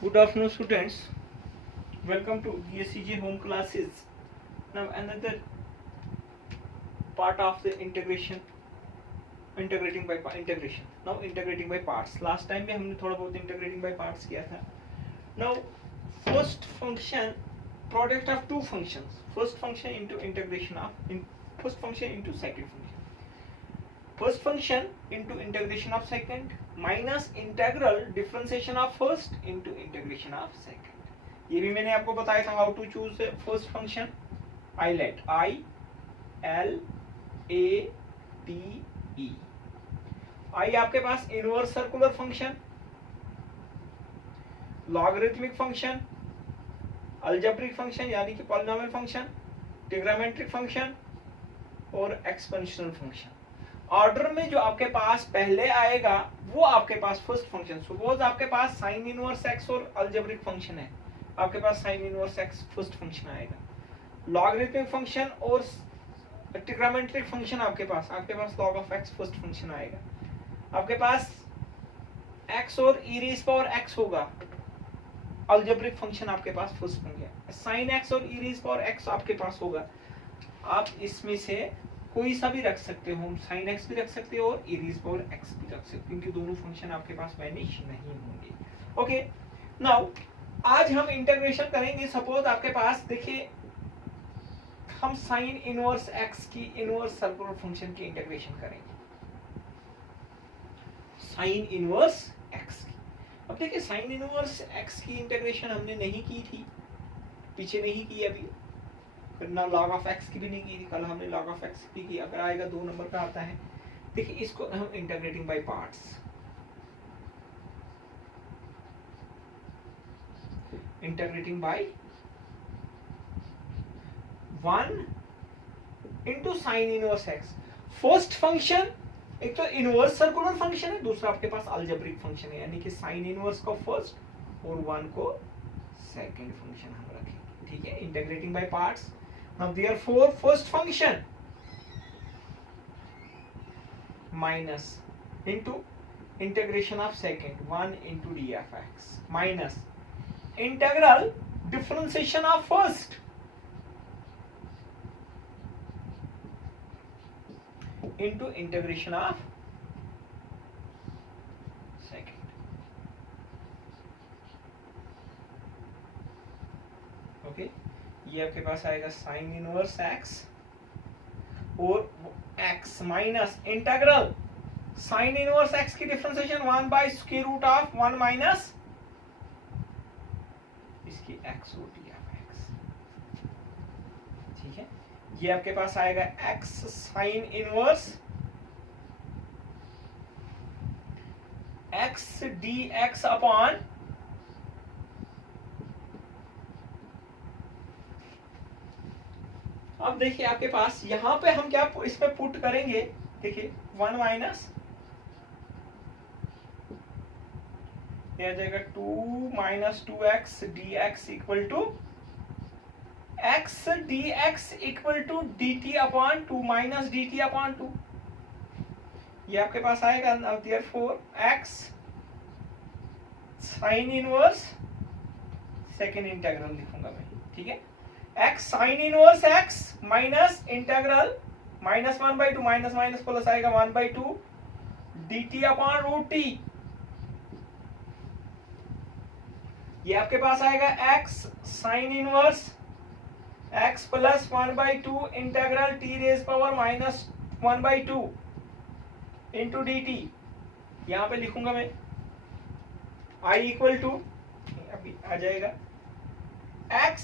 Good afternoon, students. Welcome to DSCG home classes. Now another part of the integration. Now integrating by parts. Last time में हमने थोड़ा बहुत integrating by parts किया था. Now first function, product of two functions. First function into first function into second function. First function into integration of second minus integral differentiation of first into integration of second. ये भी मैंने आपको बताया था how to choose first function. I let I L A T E. I आपके पास inverse circular function, logarithmic function, algebraic function यानी कि पॉलिनोमियल फंक्शन, ट्रिग्नोमेट्रिक फंक्शन और एक्सपोनेंशियल फंक्शन. ऑर्डर में जो आपके पास पहले आएगा वो आपके पास फर्स्ट फंक्शन. सपोज आपके पास साइन इनवर्स एक्स और अलजेब्रिक फंक्शन है, आपके पास sine inverse x first function आएगा. लॉगरिथमिक फंक्शन और ट्रिग्नोमेट्रिक फंक्शन आपके पास log of x first function आएगा. आपके पास एक्स और ई रेज़ पावर एक्स होगा, अलजेब्रिक फंक्शन आपके पास फर्स्ट फंक्शन. साइन एक्स और ई रेज़ पावर एक्स आपके पास होगा. आप इसमें से कोई सा भी रख सकते हो, साइन एक्स भी रख सकते हो और ई रेज़ पावर एक्स भी रख सकते हो, क्योंकि दोनों फंक्शन आपके पास वैनिश नहीं होंगे. ओके, नाउ आज हम इंटीग्रेशन करेंगे. सपोज आपके पास देखिए, हम साइन इनवर्स एक्स की इनवर्स सर्कुलर फंक्शन की इंटीग्रेशन करेंगे. साइन इनवर्स एक्स की, अब देखिए साइन इनवर्स एक्स की इंटीग्रेशन हमने नहीं की थी, पीछे नहीं की अभी, फिर ना लॉग ऑफ एक्स की भी नहीं की थी. कल हमने लॉग ऑफ एक्स की, अगर आएगा 2 नंबर का आता है. देखिए इसको हम integrating by parts, integrating by 1 into sine inverse x. First function एक तो इनवर्स सर्कुलर फंक्शन है, दूसरा आपके पास अलजेब्रिक फंक्शन है, यानी कि साइन इनवर्स को फर्स्ट और 1 को सेकंड फंक्शन हम रखेंगे. ठीक है, integrating by parts. Now therefore first function minus into integration of second 1 into d of x minus integral differentiation of first into integration of second. Okay, ये आपके पास आएगा साइन इनवर्स x और x minus integral sine inverse x की differentiation 1 by square root of 1 minus इसकी x रोटी of x. ठीक है, ये आपके पास आएगा x sine inverse x dx upon अब देखिए आपके पास यहां पे हम क्या इसमें पुट करेंगे. देखिए 1 माइनस यह आ जाएगा 2 minus 2x dx equal to x dx equal to dt upon 2 minus dt upon 2. ये आपके पास आएगा. Therefore x sine inverse second integral लिखूंगा मैं. ठीक है, x sine inverse x minus integral minus 1/2 minus minus plus आएगा 1/2 dt अपॉन रूट t. ये आपके पास आएगा x sine inverse x plus 1/2 integral t raise power minus 1/2 into d t. यहां पे लिखूंगा मैं I इक्वल टू अभी आ जाएगा x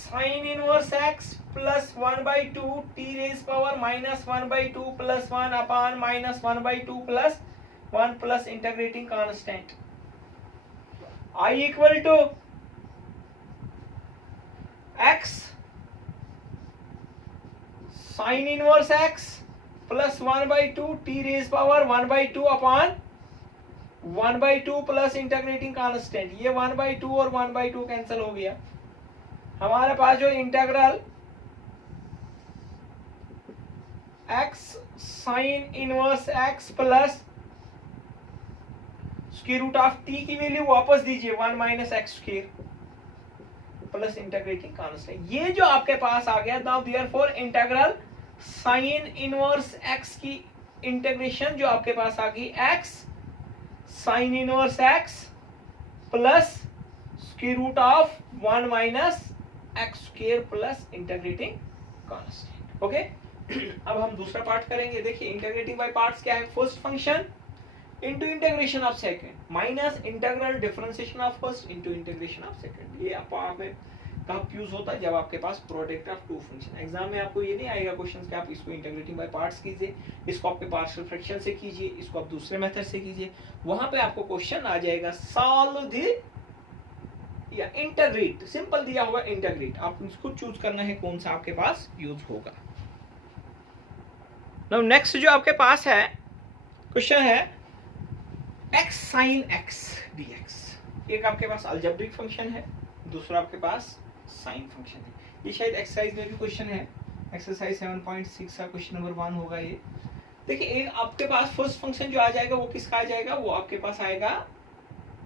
sine inverse x plus 1/2 t raise power minus 1/2 plus 1 upon minus 1/2 plus 1 plus integrating constant. I equal to x sine inverse x plus 1/2 t raise power 1/2 upon 1/2 plus integrating constant. ये 1/2 और 1/2 cancel हो गया. हमारे पास जो integral x sine inverse x plus square root of t की value वापस दीजिए 1 minus x square plus integrating constant. ये जो आपके पास आ गया, now therefore integral sine inverse x की इंटीग्रेशन जो आपके पास आ गई x sine inverse x plus square root of 1 minus x square plus integrating constant. Okay, अब हम दूसरा पार्ट करेंगे। देखिए इंटीग्रेटिंग बाय पार्ट्स क्या है, first function into integration of second minus integral differentiation of first into integration of second. ये आप में कब यूज होता है, जब आपके पास product of two function. Exam में आपको ये नहीं आएगा क्वेश्चन कि आप इसको इंटीग्रेटिंग बाय पार्ट्स कीजिए, इसको आपके पार्शियल फ्रैक्शन से कीजिए, इसको आप दूसरे मेथड से कीजिए। वहां पे आपको क्वेश्चन आ जाएगा सॉल्व द या इंटीग्रेट, सिंपल दिया होगा इंटीग्रेट, आप इसको चूज करना है कौन सा आपके पास यूज होगा। नाउ नेक्स्ट जो आपके पास है क्वेश्चन है x sin x dx। एक आपके पास अलजेब्रिक फंक्शन है, दूसरा आपके पास साइन फंक्शन है। ये शायद एक्सरसाइज में भी क्वेश्चन है, एक्सरसाइज 7.6 का क्वेश्चन नंबर 1 होगा ये। देखिए एक आपके पास फर्स्ट फंक्शन जो आ जाएगा वो किसका आ जाएगा, वो आपके पास आएगा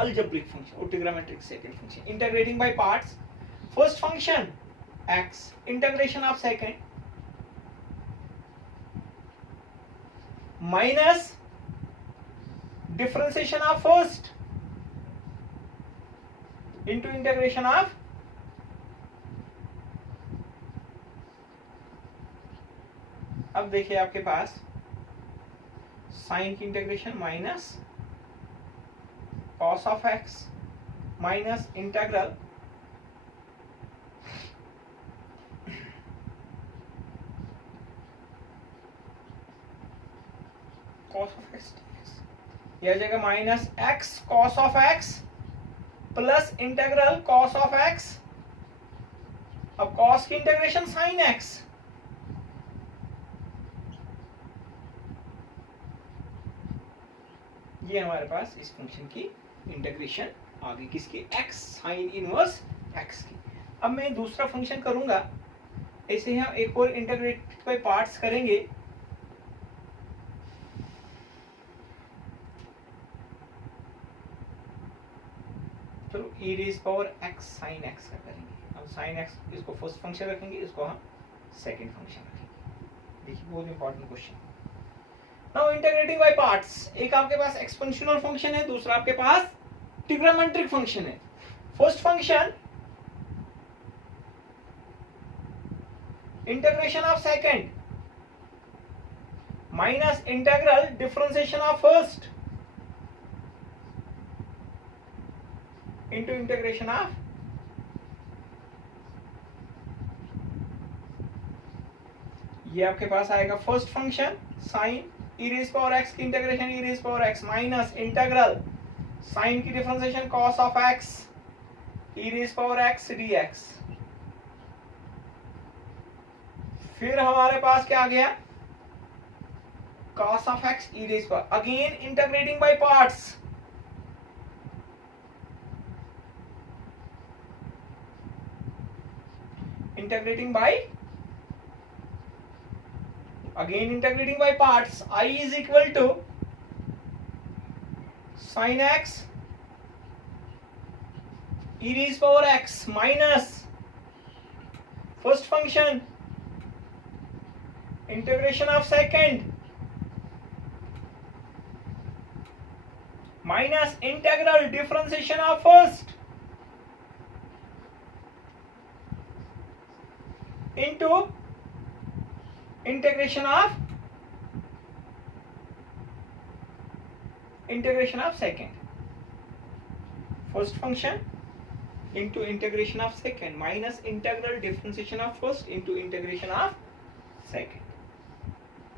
अलजेब्रिक फंक्शन और trigonometric second function. Integrating by parts, first function x, integration of second minus differentiation of first into integration of अब देखिए आपके पास साइन की integration minus cos of x minus integral cos of x, यह आ जाएगा minus x cos of x plus integral cos of x. अब cos की इंटीग्रेशन साइन एक्स, ये हमारे पास इस फंक्शन की इंटीग्रेशन आ गई, किसकी, एक्स साइन इनवर्स एक्स की। अब मैं दूसरा फंक्शन करूंगा, ऐसे ही हम एक और इंटीग्रेट बाय पार्ट्स करेंगे। चलो e raise power x sin x का करेंगे। हम sin x इसको फर्स्ट फंक्शन रखेंगे, इसको हम सेकंड फंक्शन रखेंगे। देखिए बहुत important question. Now integrating by parts, एक आपके पास एक्सपोनेंशियल फंक्शन है, दूसरा आपके पास ट्रिग्नोमेट्रिक फंक्शन है। First function integration of second minus integral differentiation of first into integration of ये आपके पास आएगा first function sign e raise power x की integration e raise power x minus integral sine की differentiation cos of x e raise power x dx। फिर हमारे पास क्या आ गया, cos of x e raise power, again integrating by parts, integrating by again integrating by parts, I is equal to sin x e raised power x minus first function integration of second minus integral differentiation of first into integration of second। first function into integration of second minus integral differentiation of first into integration of second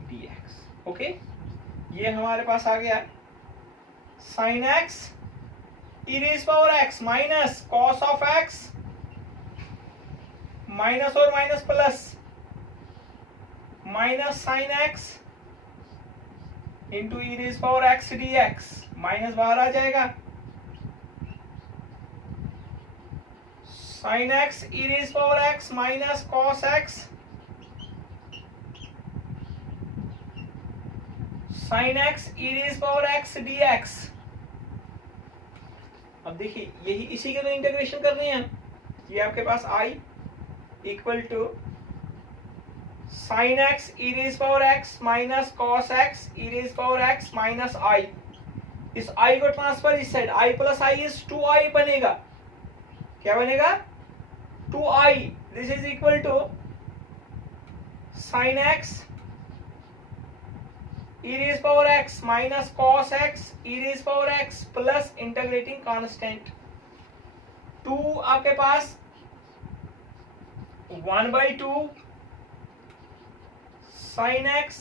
dx। Okay, ये हमारे पास आ गया sin x e raised power x माइनस cos of x minus और minus plus minus sine x into e raise power x d x, minus बाहर आ जाएगा, sine x e raise power x minus cos x sine x e raise power x d x अब देखिए यही इसी के तो इंटीग्रेशन कर रहे हैं हम। ये आपके पास i equal to sine x e raise power x minus cos x e raise power x minus I. इस i को ट्रांसफर इस side, i plus I is 2i बनेगा। क्या बनेगा? 2i। This is equal to sine x e raise power x minus cos x e raise power x plus integrating constant 2 आपके पास 1/2 sine x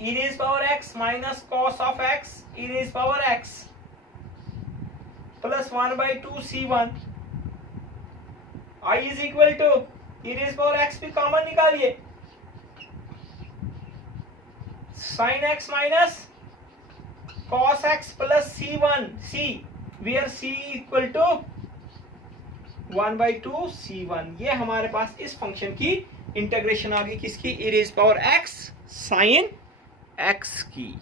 e raise power x minus cos of x e raise power x plus 1/2 c1। i is equal to e raise power x भी common निकालिए, sine x minus cos x plus c1 c where c equal to 1/2 c1। ये हमारे पास इस function की integration आ गई, किसकी? E raise power x sine x की।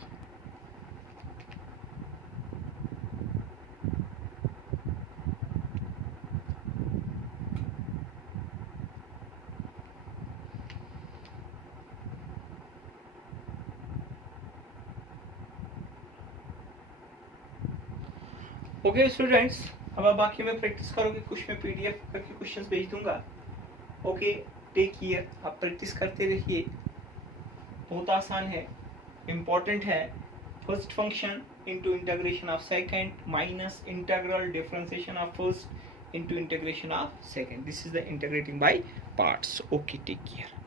ओके स्टूडेंट्स, अब आप बाकी में प्रैक्टिस करोगे, कुछ में पीडीएफ करके क्वेश्चंस भेज दूंगा। ओके टेक केयर, आप प्रैक्टिस करते रहिए, बहुत आसान है, इम्पोर्टेंट है। First function into integration of second minus integral differentiation of first into integration of second. This is the integrating by parts. Okay take care.